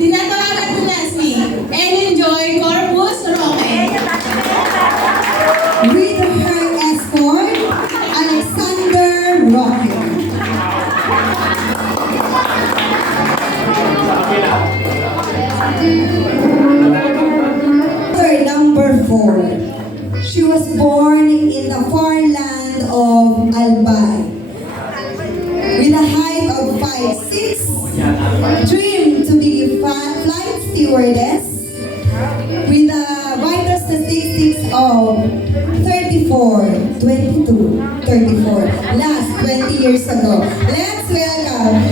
Tinatawagan ko na si Ellen Joy Corpus Roque. With her escort, Alexander Roque. Number 4. She was born in the far land of Albay. With a height of 5'6", dreamed to be flight stewardess. With a vital statistics of 34, 22, 34. Last 20 years ago. Let's welcome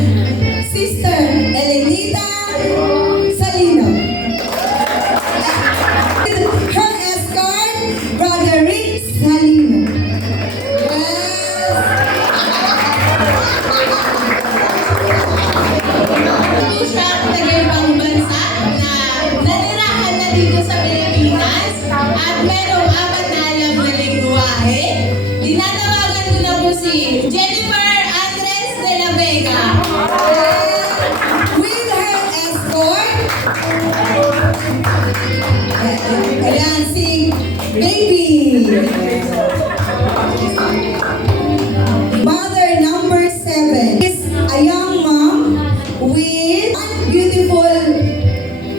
Sister Elenita Salino. Her escort, Brother Rick Salino. Po siya taga-ibang bansa na nanirahan na dito sa Pilipinas at merong 4 na alam na lingwahe. Dinatawagan ko na po si Jennifer Andres de la Vega. With her escort, ayan si Baby. Mother number 7 is a young mom with a beautiful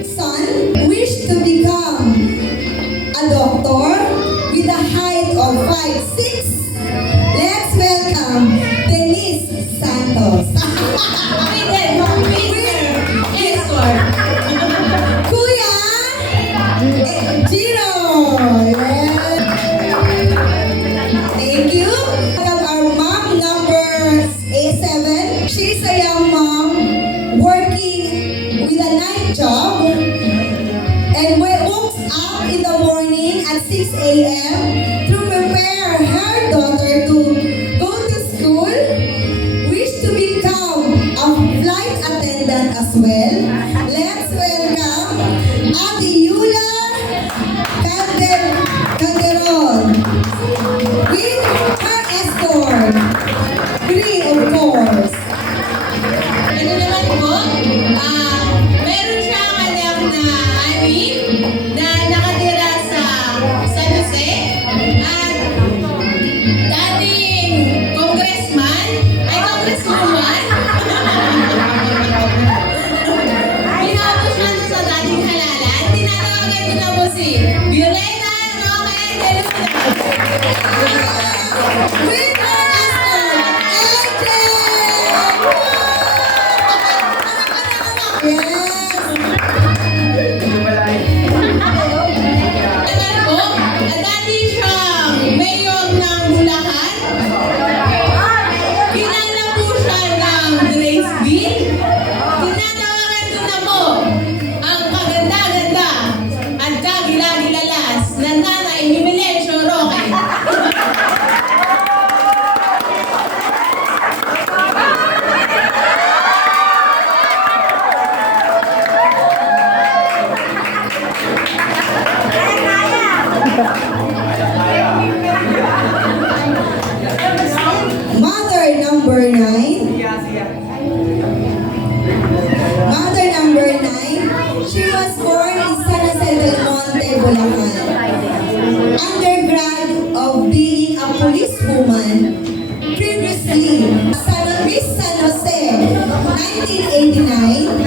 son, wish to become a doctor with a height of 5'6". Let's welcome Denise Santos. Escort. Kuya Gino. Yes. Thank you. Our mom number 7. She's a young mom working with a night job and wakes up in the morning at 6 a.m. to prepare her daughter to go to school. Wish to become a flight attendant as well. Let's welcome Ate Yula Calderon with her escort. 3, of course. Ano naman po? Meron siyang anak na Irene na nakatira sa San Jose at dating congresswoman. Pinapos siya sa dating halalan. Tinatawagan ko na po si Violeta Roque de Luna. With her escort, AJ! Naman po, dati siyang mayor ng Bulacan. Kilala po siya ng Graceville. Tinatawagan ko na po ang kaganda-ganda at kagila-gilalas na nanay ni Milencio Roque. Mother number 9. Mother number 9. She was born in San Jose del Monte, Bulacan. Undergrad of being a policewoman. Previously, Miss San Jose, 1989.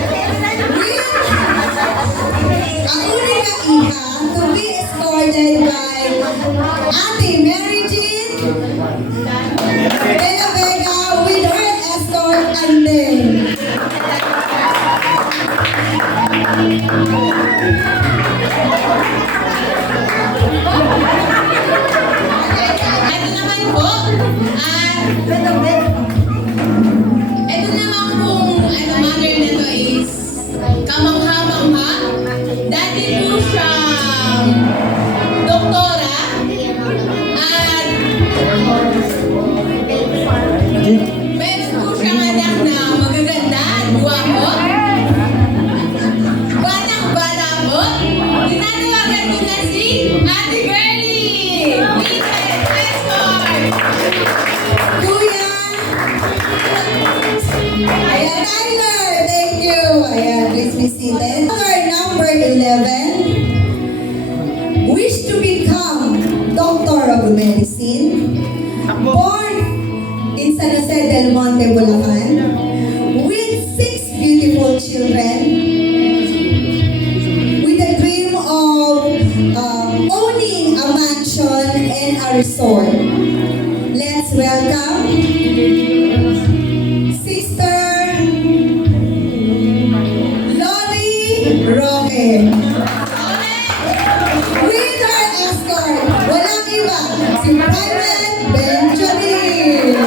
With ang unika iha to be escorted by Ate Mary Jean De La Vega with her escort and then Ito naman po, ito naman pong mother na to is kamangha-mangha. Dati po siyang doktora at meron po siyang anak na magaganda at guwapo. Batang-bata po, tinatawagan ko na si Ate Girlie! Vincent Escort! Kuya. Ayan, Tyler. Thank you. Ayan. With her escort, walang iba, si Private Benjamin.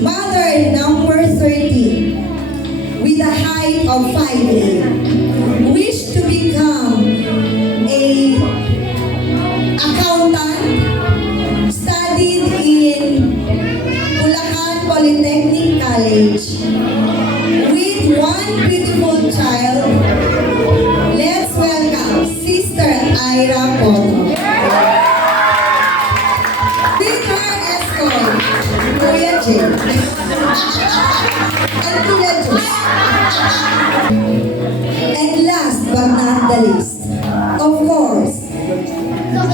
Mother number 30, with a height of 5'8", wish to become a accountant, studied in Bulacan Polytechnic College. With one beautiful child, let's welcome Sister Ira Poto. With her escort, Kuya Jay. And Kuya Jus. And last but not the least, of course,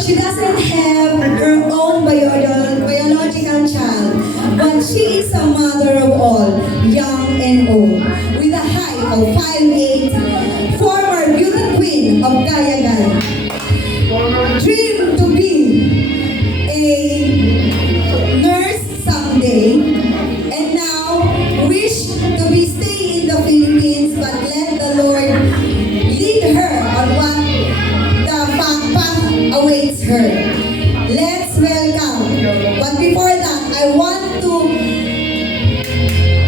she doesn't have her own biological child, but she is a mother of all, young and old, with a height of 5'8", former beauty queen of Gayagan. Dream to be a nurse someday, and now wish to be stay in the Philippines, but let the Lord lead her on what the path awaits her. Let's welcome. But before that, I want to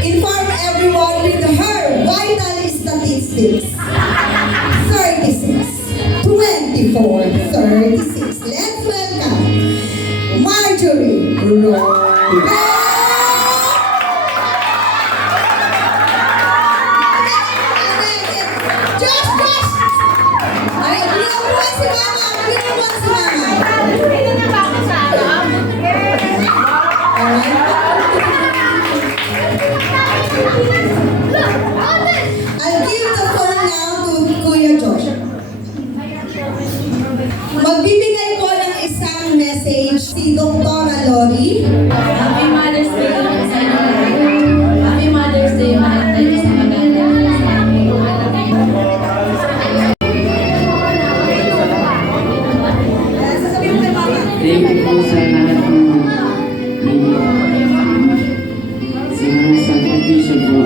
inform everyone with her vital statistics. 36, 24, 36. Let's welcome Marjorie Roy. Josh! Ay, binubuhan si Mama! Binubuhan si Mama! I'll give the phone now to Kuya Josh. Magbibigay po ng isang message si Dr. Lori. Happy Mother's Day po sa inyo. Happy Mother's Day, mahal tayo sa maganda. Thank you po sa lahat ng sa mga sakripisyo po.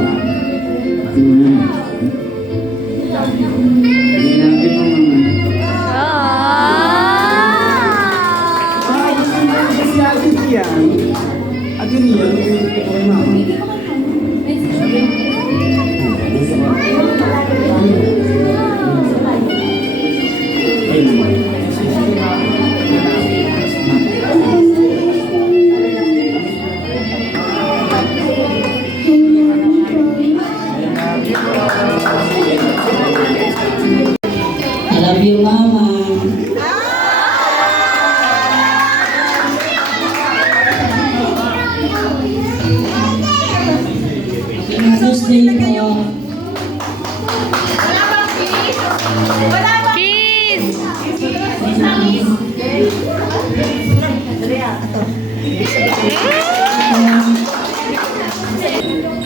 I love you po, Mama. I love you, Mama. Mother's Day po.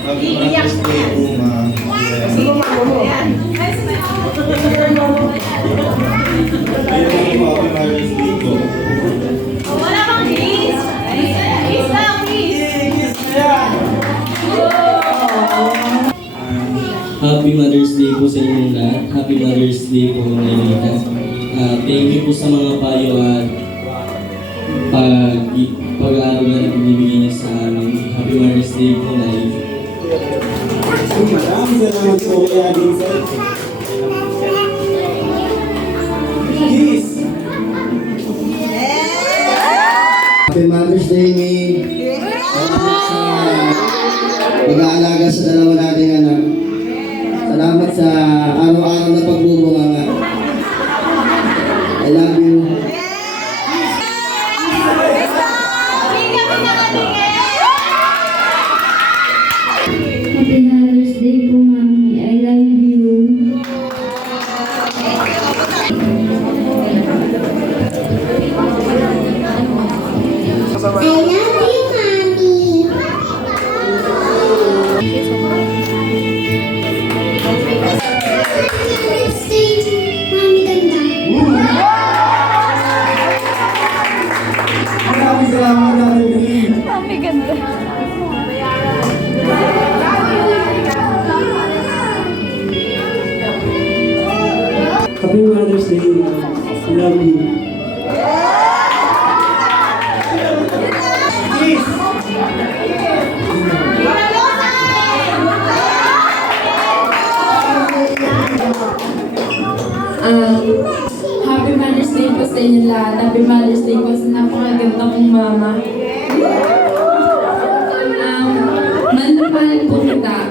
Happy Mother's Day po, ma'am. Happy Mother's Day po. Happy Mother's Day po sa inyong lahat. Happy Mother's Day po, Maylita. Thank you po sa mga payo at pag-aaral na binibigay niyo sa amin. Happy Mother's Day po, Nay. Maraming salamat po kaya din sa Happy Mother's Day, May. Salamat sa pag-aalaga sa dalawa nating anak. Salamat sa araw-araw na pagbubunganga. I love you. Happy Mother's Day po, Mami. I love you. I love you, Mami. Mother's Day, Mami ganda. Happy Mother's Day, Mom. I love you. Happy Mother's Day po sa inyo lahat. Happy Mother's Day po sa napakaganda kong mama. Mandapalan po kita.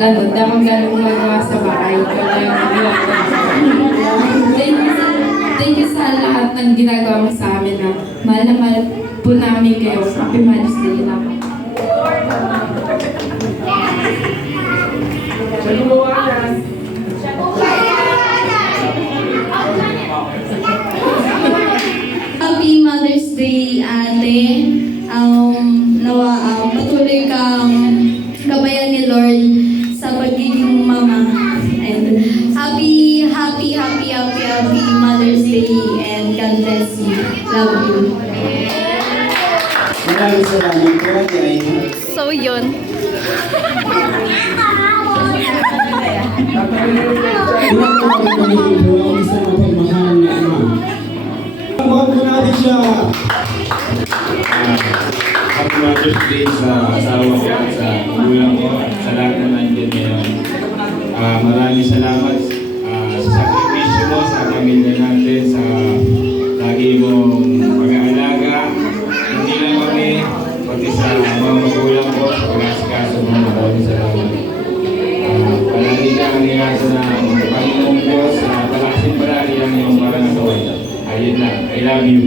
Kahit damang ganong magawa sa bahay. Thank you sa lahat ng ginagawa mo sa amin. Mahal na mahal po namin kayo. Happy Mother's Day lang. Happy Mother's Day, ate. Nawa, patuloy kang gabayan ni Lord sa pagiging mama. And happy Mother's Day and God bless you. Love you. Maraming salamat po, Ate Aina. So yun. Pinagkakabit kami po ang isang mapagmahal na ama. Mahal po natin siya. Happy Mother's Day sa asawa ko at sa magulang ko at sa lahat na nandiyan ngayon. Maraming salamat sa sakripisyo mo sa pamilya natin, sa lagi mong pag-aalaga. Hindi lang kami, pati sa mga magulang ko, sa pag-asikaso mo, maraming salamat. Palagi ka ang ingatan ng Panginoon Diyos na palaksin palagi ang iyong parangatawan. Ayun na, I love you.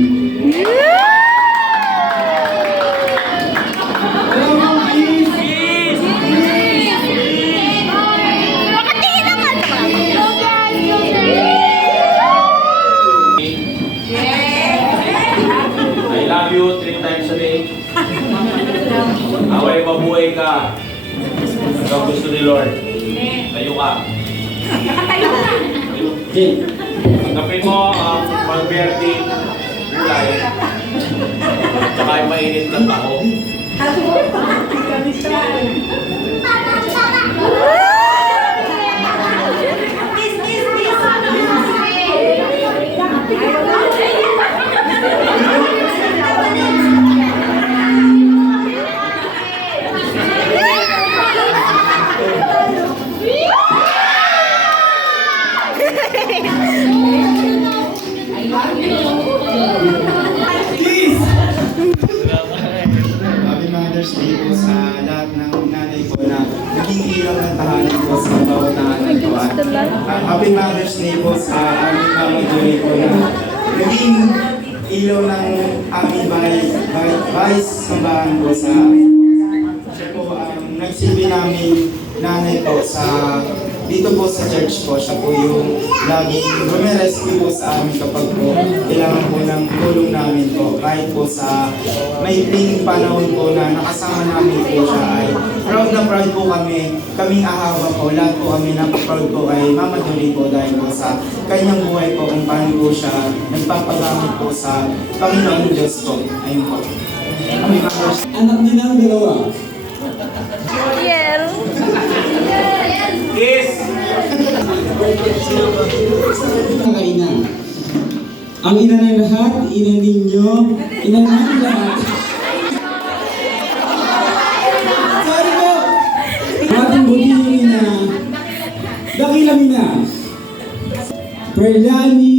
I love you 3 times a day. Away mabuhay ka. Ang gusto ni Lord. Tayo ka. Tanggapin mo ang pag-birthday kulay. Tsaka yung mainit na tao. Happy Mother's Day po sa lahat ng nanay ko na naging ilaw ng tahanan ko sa bawat tahanan ko. At Happy Mother's Day po sa aming Mama Joy po na naging ilaw ng aming bahay sambahan po sa siya po ang nagsilbi namin nanay po sa dito po sa church po. Siya po yung laging rumirescue po sa amin kapag po kailangan po ng tulong namin po. Kahit po sa maikling panahon po na nakasama namin po siya ay proud na proud po kami. Kaming ahaba po, lahat po kami napaproud po kay Mama Jolie po dahil po sa kanyang buhay po kung paano po siya nagpapagamit po sa Panginoon Diyos po. Ayun po. Anak niya ng dalawa. Yes! Ang ina. Ang ina ng lahat, ina ninyo, ina ng lahat. Sorry po! Ating butihing ina, dakilang ina. Perlani